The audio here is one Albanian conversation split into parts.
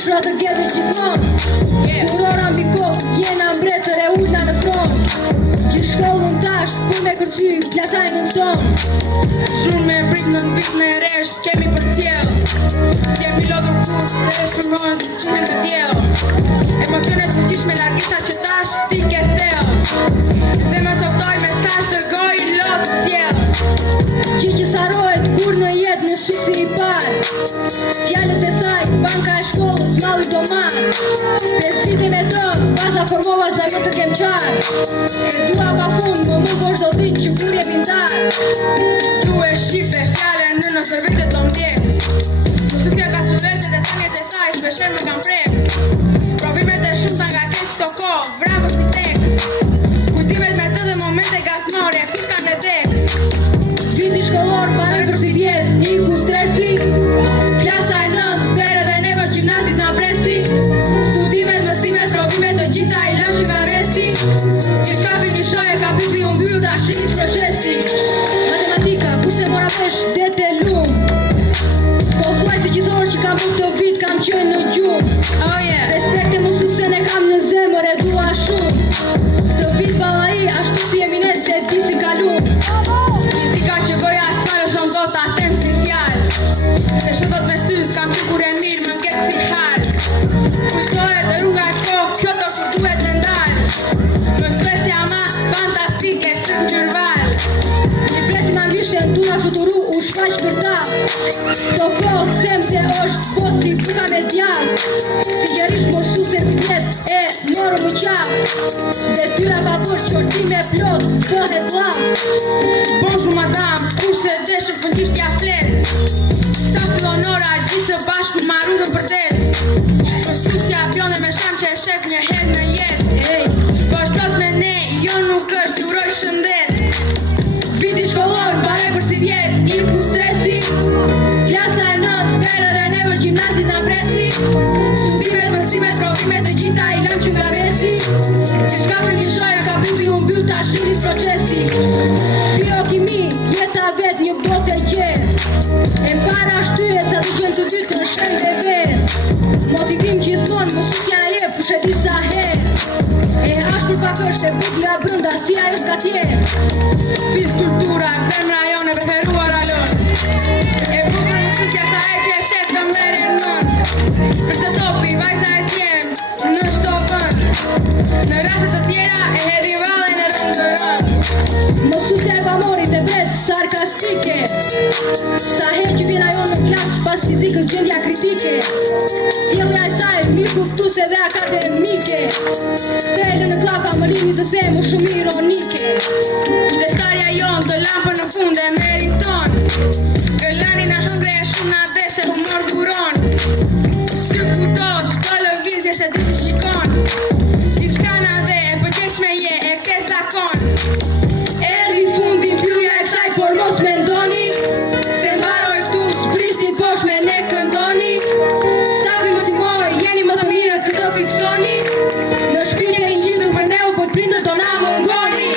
mbushura të gjetër gjithmonë. Kurora mbi kokë, jena mbretër e ulna në front. Që shkollën tash, ku me kërcy, klasaj në mëson. Shumë me prit në vit me resht, kemi për t'jell. S'jemi lodhur kur të shpërmojnë të qimin të djell. Emocionet më qish me largita që tash ti ke thell. Zemra të optoj mesazh dërgoj lot t'jell. Që sarohet kur në jetë në shqipsi i parë. Fjallet e saj, banka e shkollës, malli do marë. 5 vite me të, baza formova s'me më të kem qarë. E dua pa fund, më më po shdo dit që kur jemi ndarë. Du e shqipe fjale në nëse vite të mdjek. Mësësja ka qurete dhe tanget e saj shpesher me kam prek. Provimet e shumë të nga kesh të ko, vravo si tek. Kujtimet me të dhe momente gazmore, kur ka me dek. Viti shkollor, pare për si vjet, iku stresi. Klasa e 9, bere dhe neva gjimnazit nga presi. Studimet, mësimet, provimet të gjitha i lam që ka resi. Një shkafi një shoje, kapitli unë byrë da shinis procesi. Matematika, kurse mora pesh, dete lumë. Po thuaj se gjithor që kam për të vit, kam qënë në gjumë. Respekte mësuesen e kam në zemër e dua shumë. Të vit balla i, ashtu si jemi ne se ti si kalum. Fizika që goja s'falë shon do t'a them si fjallë. Se që do t'me sys, kam që kur e mirë më ngetë si halë. Kujtohet e rruga e kokë, kjo të kur duhet me ndalë. Më svesja ma fantastike, së të gjërvalë. Një presim anglisht e nduna fluturu u shfaq për ta. Do kohë them se është post si buka me djallë. Si gjerish mësuesen si vjet e morë më qafë. Dhe tyra pa bërë qortime plot, s'pohet lafë. Bonjour madame, kurse deshëm fëngjishtja flet. Sa fillonora, gjithë bashku marrungën për det. Mësusja pjone me sham që e shef një herë në jetë. Por sot me ne, jo nuk është, uroj shëndet. Viti shkollor, bare për si vjet, iku stresi. Klasa e 9, bere dhe neve gjimnazit nga presi. Studimet, mësimet, provimet të gjitha i lam që nga besi. Që shkafi një shoje, kapitli unë byrë ta shinis procesi. Biokimi, jeta vet një botë e gjerë. E para shtyje sa të gjem të dytë në shenë e verë. Motivim gjithmonë, mësusja e jep, pushe disa herë. E ashtur pak është e but nga brënda, si ajo s'ka tjerë. Fiskultura, zemra jone preferuar alon. E bukur mësusja sa e që e shef të mërë e nën. Për të topi, vajza e tjem, në shto vën. Në rastet të tjera e hedhi vale në rëndërën. Mësusja e pamorit e vetë sarkastike. Sa herë që vjen ajo në klasë pas fizikës gjendja kritike. Sjellja e saj mi kuptuese dhe akademike. Thele në klapa më lini të themu shumë ironike. Kujdestarja jon të lampën në fund e meriton. Gëllani në hëngre e shumë na deshe humor duron. Sy kurtos, të lëvizje se di si shikon. Diçka na dhe e përqeshme je e ke zakon. Erdhi fundi mbyllja e kësaj, por mos mendoni se mbaroj këtu, zbrisni poshtë me ne këndoni. Stafi mësimor, jeni më të mirë këtë fiksoni. Në shpinje e gjithën për neu, po t'prindër do na mungoni.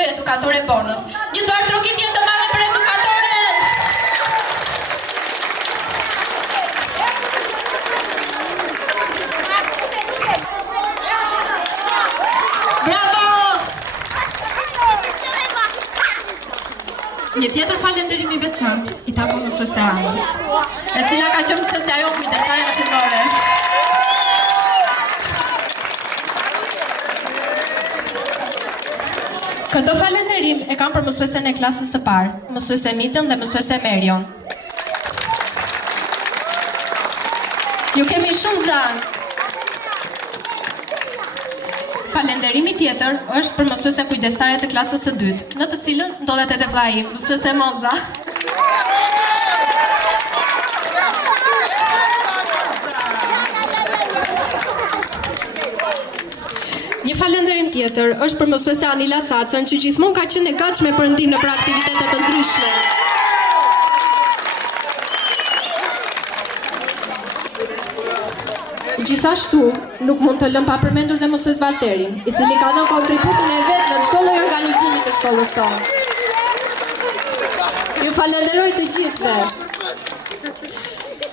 Edukatore bonus. Një dorë trokitje të madhe për edukatoren! Bravo! Një tjetër falënderim i veçantë i takon mësuese Anës, e cila ka qenë mësuesja jonë kujdesare në fillore. Këtë falënderim e kam për mësuesen e klasës së parë, mësuese Mitën dhe mësuese Merion. Ju kemi shumë gjanë. Falënderimi tjetër është për mësuese kujdestare të klasës së dytë, në të cilën ndodhet edhe vllai im, mësuese Moza. Një falënderim tjetër është për mësuese Anila Cacën, që gjithmonë ka qenë e gatshme për ndihmë në aktivitete të ndryshme. Gjithashtu, nuk mund të lëm pa përmendur dhe mësues Valterin, i cili ka dhënë kontributin e vet në çdo lloj organizimi të shkollës sonë. Ju falenderoj të gjithëve.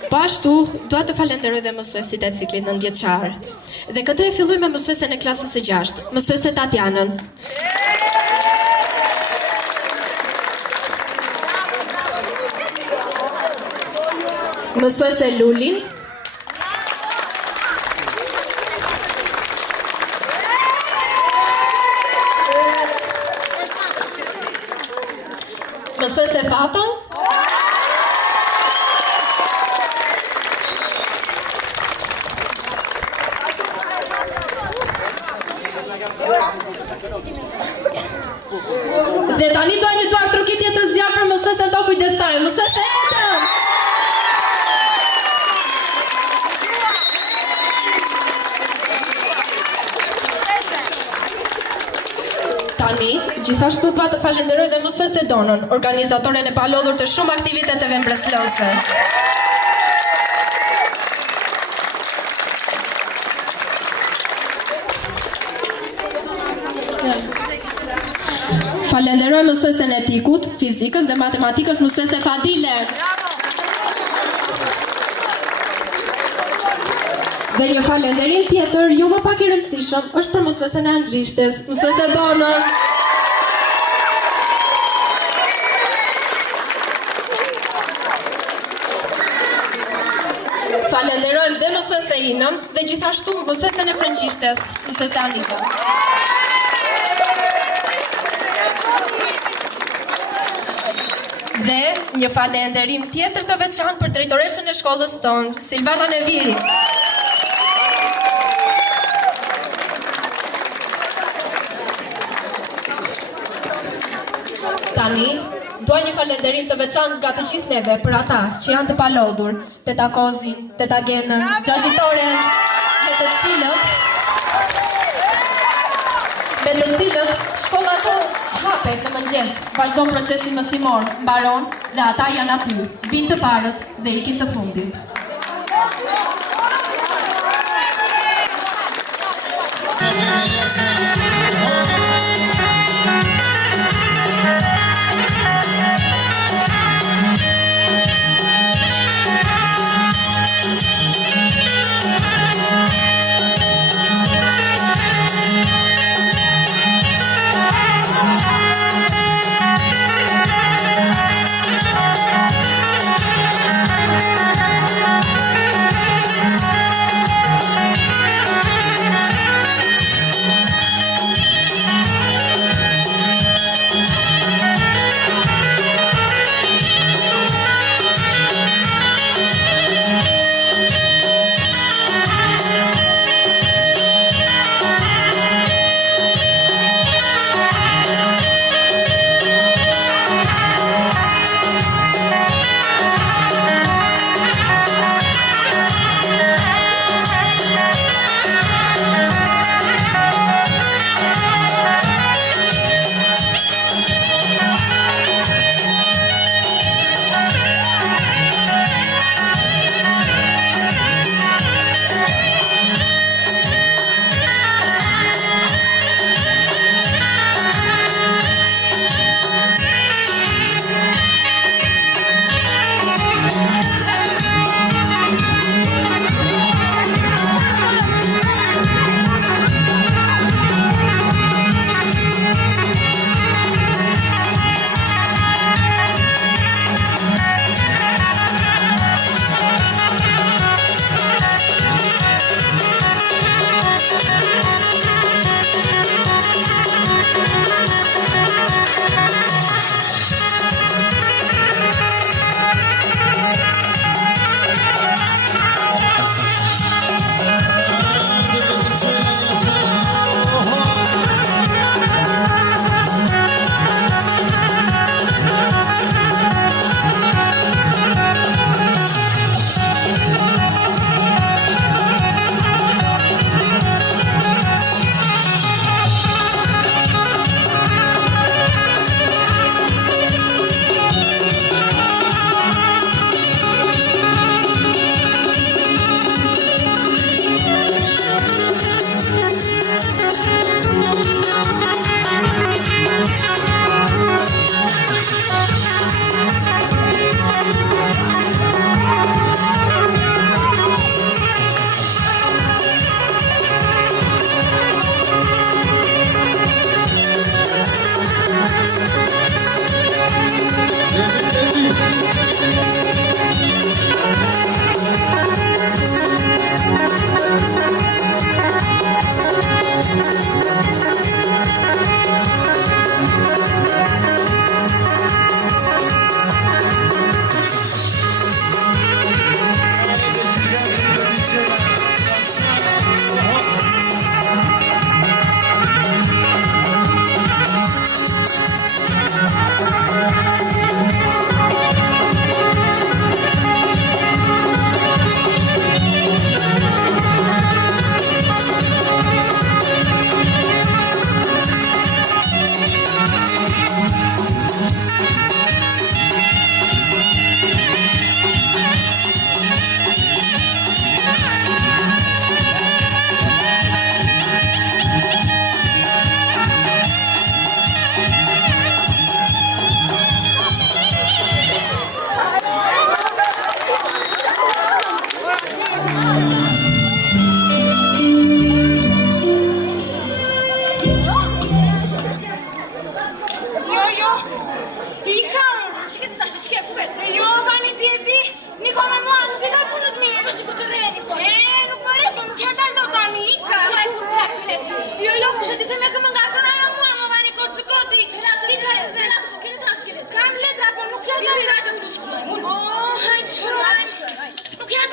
Po ashtu, dua të falenderoj dhe mësuesit e ciklit 9 vjeçar. Dhe këtë e filloj me mësuesen e klasës së 6, mësuese Tatianën. Mësuese Lulin. Mësuese Faton. Dhe tani do një duar trokitje të zjarë për mësuesen to kujdestare, mësuese Etën! Tani, gjithashtu dua të falenderoj dhe mësuese Donën, organizatoren e palodhur të shumë aktiviteteve mbreslëse. Falenderoj mësuesen e etikut, fizikës dhe matematikës mësuese Fadile. Dhe një falenderim tjetër, jo më pak i rëndësishëm, është për mësuesen e anglishtes, mësuese Donë. Falenderojmë dhe mësuese Elinën dhe gjithashtu mësuesen e frëngjishtes, mësuese Anita. Dhe një falënderim tjetër të veçantë për drejtoreshën e shkollës tonë, Silvana Neviri. Tani, dua një falënderim të veçantë nga të gjithë neve për ata që janë të palodhur, Teta Kozin, Teta Genën, Xhaxhitoren, me të cilët shkolla tonë hapet në mëngjes, vazhdon procesin mësimor, mbaron dhe ata janë aty, vinë të parët dhe ikin të fundit.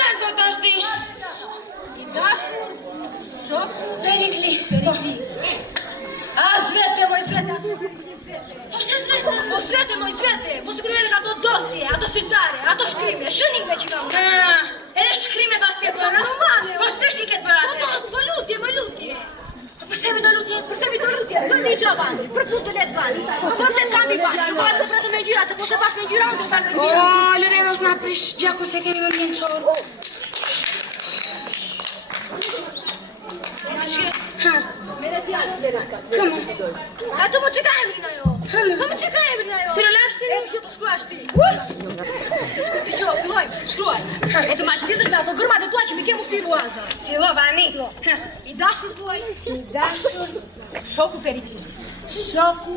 vend do të shti? I dashur, shok, Perikli. a zvete, moj zvete. Po pse zvete? Po zvete, moj zvete, po sigurisht ka ato dosje, ato sirtare, ato shkrime, shënime që kam. Edhe shkrime pas ke bërë. Romane, Po shtërshi ke bërë. po lutje. Përse mi do lutje? Përse mi do lutje? Do një gjë vani, për putë let vani. Do të kambi vani, po të bëhet me gjyra, se po të bash me gjyra, do të bash me gjyra. O, Lorenos na prish gjaku se kemi më njën qorë. Ato po që ka emrin ajo? Po që ka emrin ajo? Stilolapsin? Që të shkruash ti. Jo, filloj, shkruaj. E të maqëndisësh me ato gërmat e tua që mi kemu si ruaza. Fillo, vani. I dashur thuaj. I dashur. Shoku Perikli. Shoku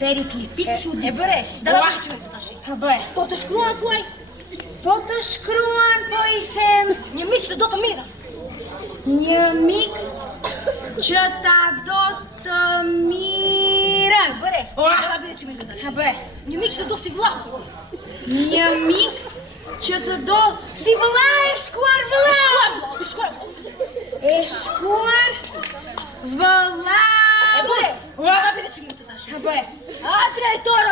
Perikli. Pikë shudis. E bëre, da da bëjë që me të tashi. Ha bëj. Po të shkruan thuaj, Po të shkruan, po i them. një miq që do të mira. Një mik që ta do të mirën. Bëre, Ua. da da bëjë që me të tashi. Ha bëj. Një miq që do si vllahu. Një mik që të do si vëlla e shkuar vëlla. E shkuar vëlla. E bëre, da da bëjë që me të tashi. Ha bëj. A drejtor,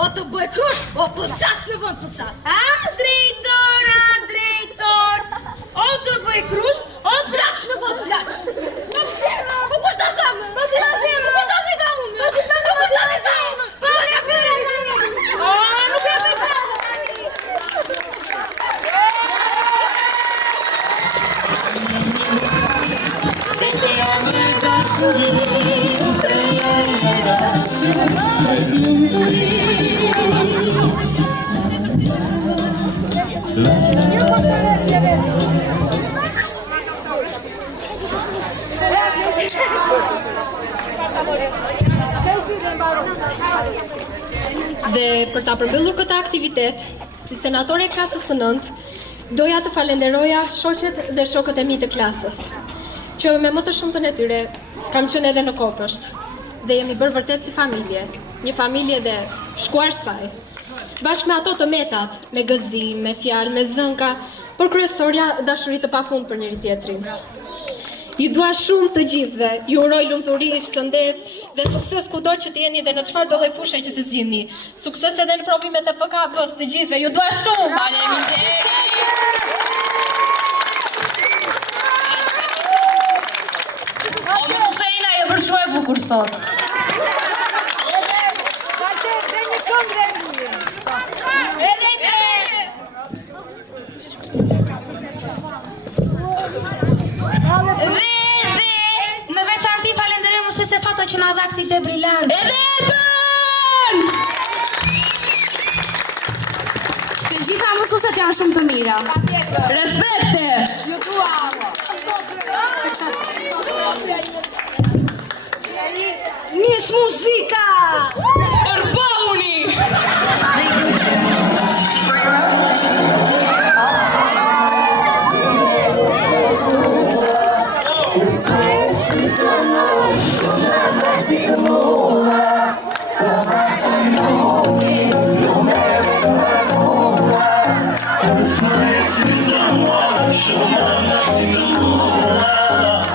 o të bëj krush, o për cas në vënd për cas. Drejtor. O të bëj krush, o Plaq në vënd, plaq. Po pësera, po kush ta zamë? Po si ta zemë, po ta dhe unë. Po si ta nuk ta dhe unë. Po ka fere. O, nuk e bëj Dhe për ta përmbyllur këtë aktivitet, si senatore e klasës së 9, doja të falenderoja shoqet dhe shokët e mi të klasës, që me më të shumtën e tyre kam qenë edhe në Kopësht, dhe jemi bërë vërtet si familje, një familje dhe shkuar saj. Bashkë me ato të metat, me gëzim, me fjalë, me zënka, por kryesorja dashuri të pafund për njëri tjetrin. Ju dua shumë të gjithëve, ju uroj lumturi, shëndet dhe sukses kudo që të jeni dhe në çfarë do lloj fushë që të zgjidhni. Sukses edhe në provimet e PK-s të gjithëve. Ju dua shumë. Faleminderit. O Musejna e bërë shumë e bukur sot. Në veçanti falenderoj mësues e Fato që na dha këtë ide brillante. Të gjitha mësuesit janë shumë të mira. Respekte. Ju dua. Nis muzika. Përboni!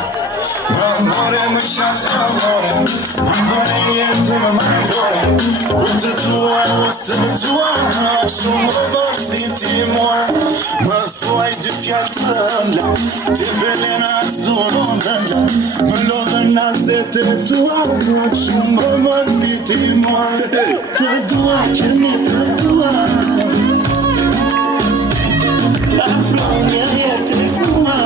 Amore, më shaf amore, amore jetë më marrore. Të tua, të tua, shumë më bërë si ti mua. Më thuaj dy fjallë të mla, ti belen as duron të mla. Më lodhën as e të tua, shumë më bërë si ti mua. Të dua që me të dua, afro një herë të dua.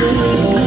Thank you.